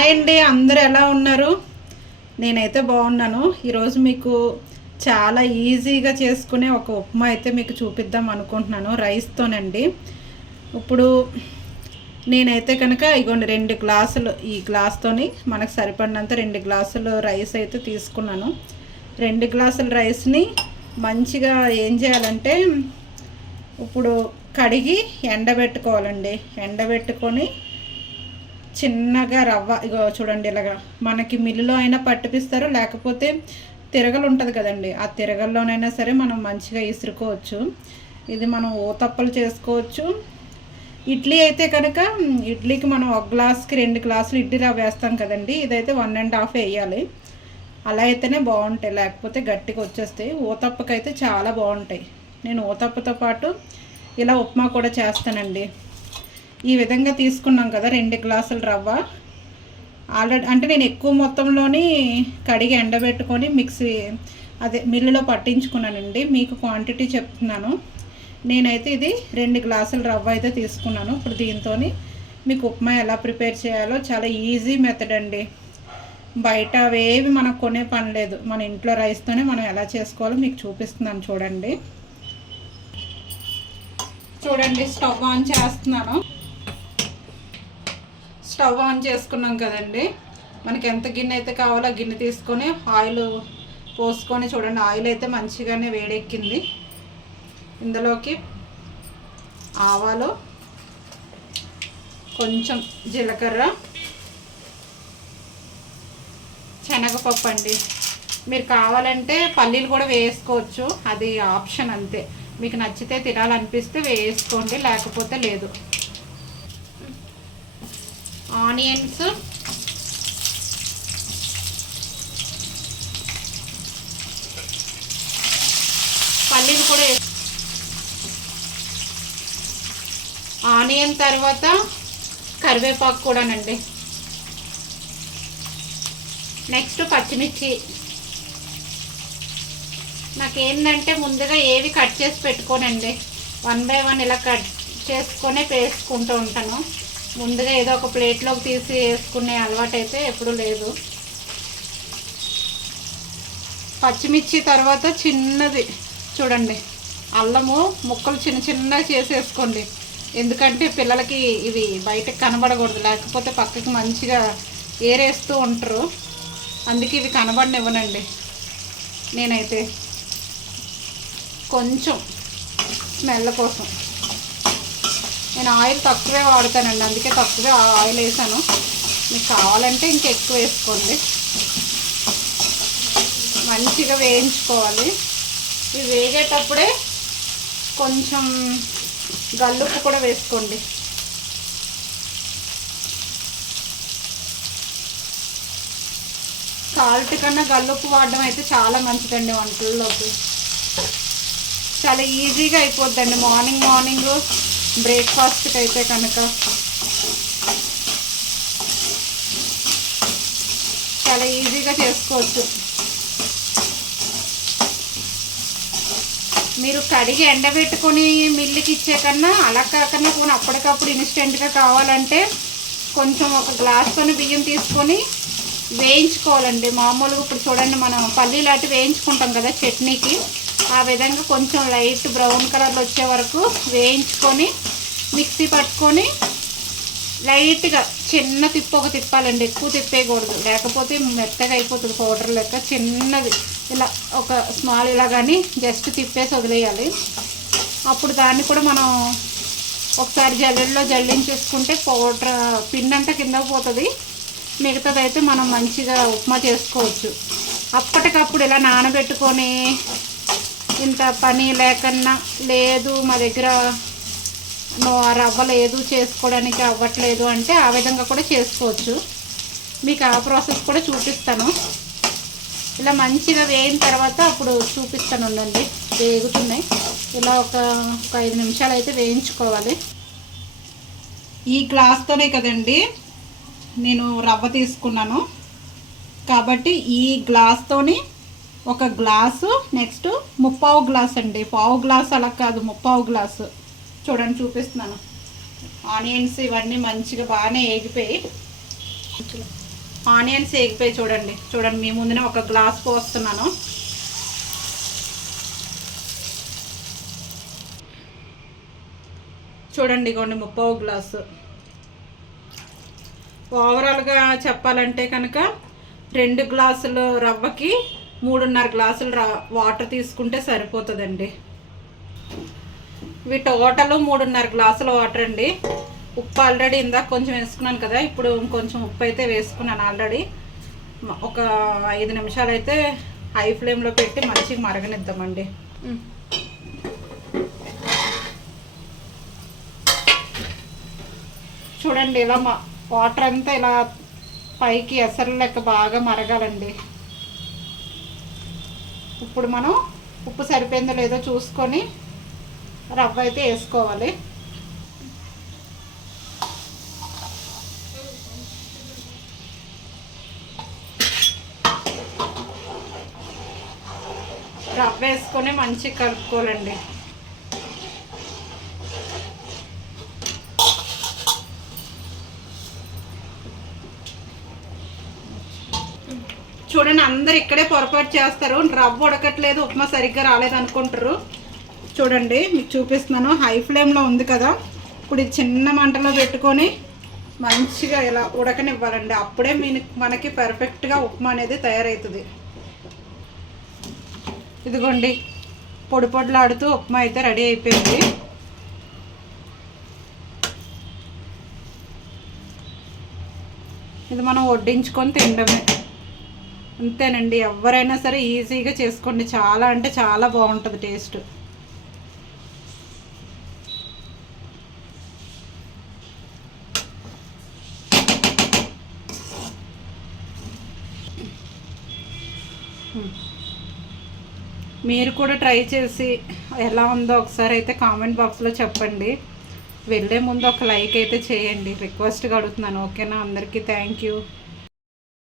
Hi అండి అందరూ ఎలా ఉన్నారు? నేనైతే బాగున్నాను. ఈరోజు మీకు చాలా ఈజీగా చేసుకునే ఒక ఉప్మా అయితే మీకు చూపిద్దాం అనుకుంటున్నాను రైస్తోనండి. ఇప్పుడు నేనైతే కనుక ఇగోండి రెండు గ్లాసులు ఈ గ్లాస్తోని మనకు సరిపడినంత రెండు గ్లాసులు రైస్ అయితే తీసుకున్నాను. రెండు గ్లాసుల రైస్ని మంచిగా ఏం చేయాలంటే ఇప్పుడు కడిగి ఎండబెట్టుకోవాలండి. ఎండబెట్టుకొని చిన్నగా రవ్వ ఇగో చూడండి ఇలాగా. మనకి మిల్లులో అయినా పట్టిపిస్తారు లేకపోతే తిరగలు ఉంటుంది కదండి. ఆ తిరగల్లోనైనా సరే మనం మంచిగా ఇసురుకోవచ్చు. ఇది మనం ఓతప్పలు చేసుకోవచ్చు. ఇడ్లీ అయితే కనుక ఇడ్లీకి మనం ఒక గ్లాస్కి రెండు గ్లాసులు ఇడ్లీ రవ్వ వేస్తాం కదండి. ఇదైతే వన్ అండ్ హాఫ్ వేయాలి. అలా అయితేనే బాగుంటాయి లేకపోతే గట్టిగా వచ్చేస్తాయి. ఊతప్పకైతే చాలా బాగుంటాయి. నేను ఊతప్పతో పాటు ఇలా ఉప్మా కూడా చేస్తానండి. ఈ విధంగా తీసుకున్నాం కదా రెండు గ్లాసుల రవ్వ. ఆల్రెడీ అంటే నేను ఎక్కువ మొత్తంలోని కడిగి ఎండబెట్టుకొని మిక్సీ అదే మిల్లులో పట్టించుకున్నానండి. మీకు క్వాంటిటీ చెప్తున్నాను. నేనైతే ఇది రెండు గ్లాసుల రవ్వ అయితే తీసుకున్నాను. ఇప్పుడు దీంతో మీకు ఉప్మా ఎలా ప్రిపేర్ చేయాలో చాలా ఈజీ మెథడ్ అండి. బయట అవేవి మనకు కొనే పని లేదు. మన ఇంట్లో రైస్తోనే మనం ఎలా చేసుకోవాలో మీకు చూపిస్తున్నాను చూడండి. చూడండి స్టవ్ ఆన్ చేస్తున్నాను. స్టవ్ ఆన్ చేసుకున్నాం కదండి. మనకి ఎంత గిన్నె అయితే కావాలో ఆ గిన్నె తీసుకొని ఆయిల్ పోసుకొని చూడండి ఆయిల్ అయితే మంచిగానే వేడెక్కింది. ఇందులోకి ఆవాలు కొంచెం జీలకర్ర శనగపప్పు అండి. మీరు కావాలంటే పల్లీలు కూడా వేసుకోవచ్చు అది ఆప్షన్ అంతే. మీకు నచ్చితే తినాలనిపిస్తే వేసుకోండి లేకపోతే లేదు. ఆనియన్స్. పల్లీలు కూడా ఆనియన్ తర్వాత కరివేపాకు కూడానండి. నెక్స్ట్ పచ్చిమిర్చి. నాకేంటంటే ముందుగా ఏవి కట్ చేసి పెట్టుకోనండి. వన్ బై వన్ ఇలా కట్ చేసుకొని వేసుకుంటూ ఉంటాను. ముందుగా ఏదో ఒక ప్లేట్లోకి తీసి వేసుకునే అలవాటు అయితే ఎప్పుడూ లేదు. పచ్చిమిర్చి తర్వాత చిన్నది చూడండి. అల్లము ముక్కలు చిన్న చిన్నగా చేసేసుకోండి. ఎందుకంటే పిల్లలకి ఇవి బయటకు కనబడకూడదు. లేకపోతే పక్కకి మంచిగా ఏరేస్తూ ఉంటారు. అందుకే ఇవి కనబడనివ్వనండి నేనైతే. కొంచెం స్మెల్ కోసం. నేను ఆయిల్ తక్కువే వాడతానండి అందుకే తక్కువే ఆయిల్ వేసాను. మీకు కావాలంటే ఇంకెక్కువ వేసుకోండి. మంచిగా వేయించుకోవాలి. ఇవి వేగేటప్పుడే కొంచెం గల్లుప్పు కూడా వేసుకోండి. సాల్ట్ కన్నా గల్లుప్పు వాడడం అయితే చాలా మంచిదండి వంటల్లోకి. చాలా ఈజీగా అయిపోద్దండి. మార్నింగ్ మార్నింగ్ బ్రేక్ఫాస్ట్కి అయితే కనుక చాలా ఈజీగా చేసుకోవచ్చు. మీరు కడిగి ఎండబెట్టుకొని మిల్లుకి ఇచ్చే కన్నా అలా కాకుండా పోనీ అప్పటికప్పుడు ఇన్స్టెంట్గా కావాలంటే కొంచెం ఒక గ్లాస్తో బియ్యం తీసుకొని వేయించుకోవాలండి. మామూలుగా ఇప్పుడు చూడండి మనం పల్లీలు అటు వేయించుకుంటాం కదా చట్నీకి. ఆ విధంగా కొంచెం లైట్ బ్రౌన్ కలర్లో వచ్చే వరకు వేయించుకొని మిక్సీ పట్టుకొని లైట్గా చిన్న తిప్పు ఒక తిప్పాలండి. ఎక్కువ తిప్పేయకూడదు. లేకపోతే మెత్తగా అయిపోతుంది పౌడర్ లెక్క. చిన్నది. ఇలా ఒక స్మాల్ ఇలా కానీ జస్ట్ తిప్పేసి వదిలేయాలి. అప్పుడు దాన్ని కూడా మనం ఒకసారి జల్లెడలో జల్లించేసుకుంటే పౌడర్ పిండి అంతా కింద పోతుంది. మిగతాదైతే మనం మంచిగా ఉప్మా చేసుకోవచ్చు. అప్పటికప్పుడు ఇలా నానబెట్టుకొని ఇంత పని లేకన్నా లేదు మా దగ్గర రవ్వ లేదు చేసుకోవడానికి అవ్వట్లేదు అంటే ఆ విధంగా కూడా చేసుకోవచ్చు. మీకు ఆ ప్రాసెస్ కూడా చూపిస్తాను. ఇలా మంచిగా వేయిన తర్వాత అప్పుడు చూపిస్తాను ఉండండి. వేగుతున్నాయి. ఇలా ఒక ఒక ఐదు నిమిషాలు అయితే వేయించుకోవాలి. ఈ గ్లాస్తోనే కదండి నేను రవ్వ తీసుకున్నాను. కాబట్టి ఈ గ్లాస్తోని ఒక గ్లాసు నెక్స్ట్ ముప్పావు గ్లాస్ అండి. పావు గ్లాస్ అలా కాదు ముప్పావు గ్లాసు. చూడండి చూపిస్తున్నాను. ఆనియన్స్ ఇవన్నీ మంచిగా బాగానే ఏగిపోయి. ఆనియన్స్ ఏగిపోయి చూడండి. చూడండి మీ ముందునే ఒక గ్లాస్ పోస్తున్నాను. చూడండి ఇగోండి ముప్పావు గ్లాసు. ఓవరాల్గా చెప్పాలంటే కనుక రెండు గ్లాసులు రవ్వకి మూడున్నర గ్లాసులు ర వాటర్ తీసుకుంటే సరిపోతుందండి. ఇవి టోటల్ మూడున్నర గ్లాసుల వాటర్ అండి. ఉప్పు ఆల్రెడీ ఇందాక కొంచెం వేసుకున్నాను కదా ఇప్పుడు కొంచెం ఉప్పు అయితే వేసుకున్నాను ఆల్రెడీ. ఒక ఐదు నిమిషాలు అయితే హై ఫ్లేమ్లో పెట్టి మంచిగా మరగనిద్దామండి. చూడండి ఇలా మా వాటర్ అంతా ఇలా పైకి ఎసరు లెక్క బాగా మరగాలండి. ఇప్పుడు మనం ఉప్పు సరిపోయిందో లేదో చూసుకొని రవ్వ అయితే వేసుకోవాలి. రవ్వ వేసుకొని మంచిగా కలుపుకోవాలండి. చూడండి అందరు ఇక్కడే పొరపాటు చేస్తారు. రవ్వ ఉడకట్లేదు ఉప్మా సరిగ్గా రాలేదు అనుకుంటారు. చూడండి మీకు చూపిస్తున్నాను. హై ఫ్లేమ్లో ఉంది కదా. ఇప్పుడు ఇది చిన్న మంటలో పెట్టుకొని మంచిగా ఇలా ఉడకనివ్వాలండి. అప్పుడే మీ మనకి పర్ఫెక్ట్గా ఉప్మా అనేది తయారవుతుంది. ఇదిగోండి పొడి పొడిలాడుతూ ఉప్మా అయితే రెడీ అయిపోయింది. ఇది మనం వడ్డించుకొని తినడమే. అంతేనండి ఎవరైనా సరే ఈజీగా చేసుకోండి. చాలా అంటే చాలా బాగుంటుంది టేస్ట్. మీరు కూడా ట్రై చేసి ఎలా ఉందో ఒకసారి అయితే కామెంట్ బాక్స్లో చెప్పండి. వెళ్ళే ముందు ఒక లైక్ అయితే చేయండి. రిక్వెస్ట్గా అడుగుతున్నాను. ఓకేనా? అందరికీ థ్యాంక్ యూ.